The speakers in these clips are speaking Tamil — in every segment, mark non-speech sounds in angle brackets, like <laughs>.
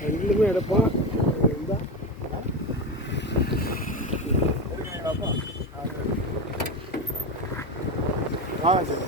ரெண்டுமே எடுப்போம் இருந்தா ஆ சரி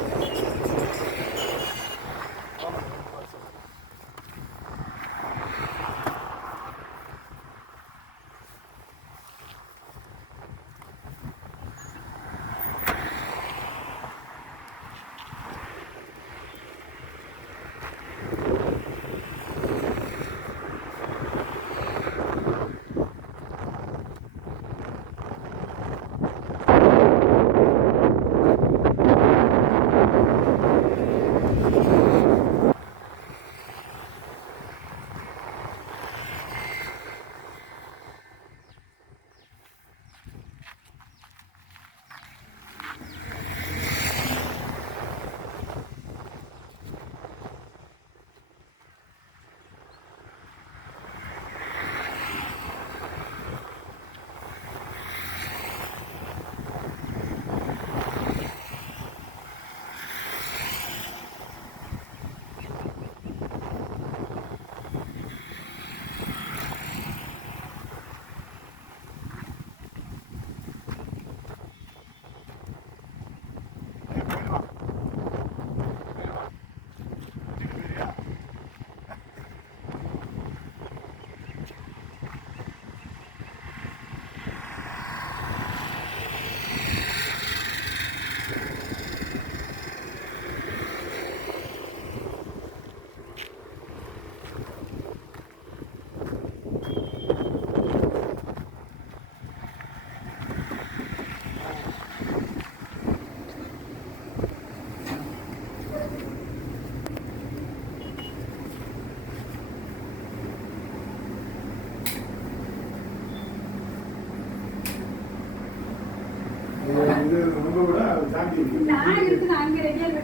இது ரொம்ப கூட தாண்டி நான் இருக்கு நான் அங்க ரெடியா இது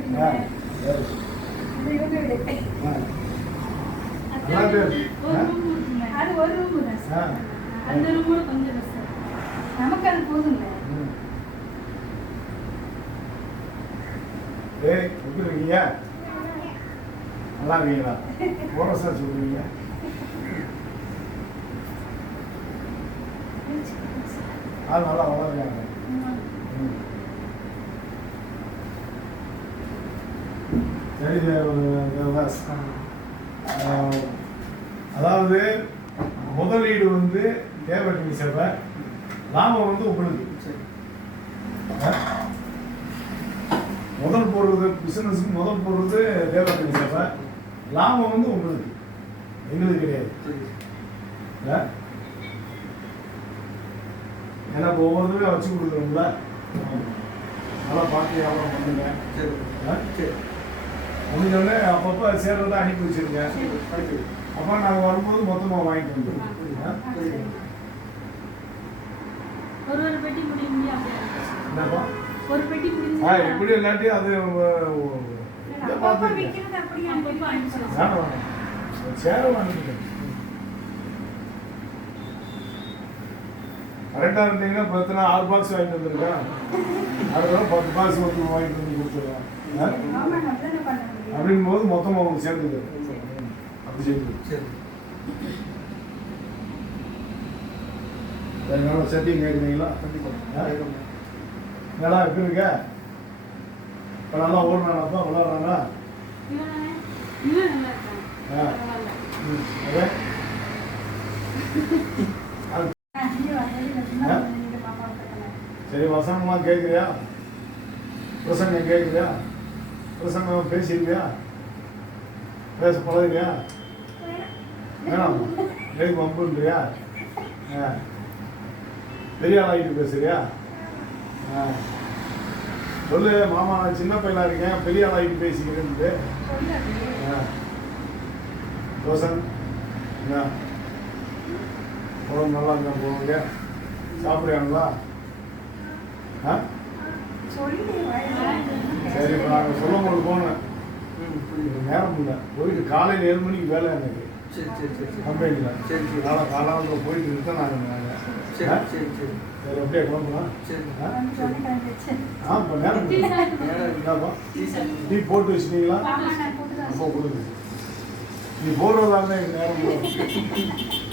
இவங்க நல்லா அது ஒரு ரூம் தான் சார் அந்த ரூமோட கொஞ்சம் நமக்கு அது ஏய் எப்படி இருக்கீங்க நல்லா இருக்கீங்களா போன சார் சொல்றீங்க அது நல்லா வளர்றாங்க சரி தேவ- தேவதாஸ் அதாவது முதலீடு வந்து தேவகி சபை லாபம் வந்து உங்களுக்கு? முதல் போடுறது பிசினஸ்க்கு முதல் போடுறது தேவகி சபை லாபம் வந்து உங்களுக்கு. எங்களுக்கு கிடையாது? ஏன்னா இப்போ ஒவ்வொருத்தருமே வச்சு கொடுக்குறோம்ல. நல்லா பார்த்து வியாபாரம் பண்ணுங்க. ஆ? முடிஞ்சோடனே அப்பப்போ சேர்றதை அனுப்பி வச்சிருங்க. அப்போ நாங்கள் வரும்போது மொத்தமாக வாங்கிட்டு வந்துடுவோம் சரி. ஒரு ஒரு பெட்டி முடிய முடியும் அப்படியே என்னப்பா? ஒரு பெட்டி முடிஞ்சு ஆ இப்படி இல்லாட்டி அது உ- உ- இதை அப்பப்போ பார்த்துருங்க விற்கிறது அப்படியே அப்பப்போ அனுப்பிச்சிடும் வேணாம் வேணாம் சேர வாங்கிக்கிறேன் கரெக்டாக இருந்தீங்கன்னா பத்துனா ஆறு பாக்ஸ் வாங்கிட்டு வந்திருக்கேன் அடுத்த பத்து பாக்ஸ் வந்து வாங்கிட்டு வந்து கொடுத்துருவேன் அப்படின் போது மொத்தமாக உங்களுக்கு சேர்ந்துக்கிறேன் அப்படி சேர்த்து அதனால செட்டிங் கேட்குறீங்களா என்னடா எப்படி இருக்க இப்போ நல்லா ஓடுறானாப்பா விளாட்றானா? நல்லா ஆ. பரவாயில்ல. சரி வசனமாக கேட்குறியா? பிரசங்கம் கேட்குறியா? பிரசங்கம் பேசியிருக்கியா பேச பழகுறியா? வேணாம் எதுக்கு வம்புன்றியா ஆ. பெரிய ஆளாகிட்டு பேசுறியா? ஆ. சொல்லு மாமா நான் சின்ன பையனாக இருக்கேன் பெரிய ஆளாகிட்டு பேசிக்கிறேன்ட்டு. ரோசன் என்ன? உடம்பு நல்லா இருந்தா போவாங்க சாப்பிடுவாங்களா ஆ. சரி இப்போ நாங்கள் சொல்லும் போது போனேன் நேரம் இல்லை. போயிட்டு காலையில் ஏழு மணிக்கு வேலை எனக்கு. கம்பெனியில் சரி. நாளை காலாவில் போயிட்டு இருக்கேன் நாங்கள் சரி ஆ? சரி சரி. சரி அப்படியே கிளம்பலாம் சரி. ஆ? இப்போ நேரம் என்னப்பா? டீ போட்டு வச்சிட்டீங்களா? அப்போ கொடுங்க. நீ போடுறதா இருந்தா எனக்கு நேரம். <laughs>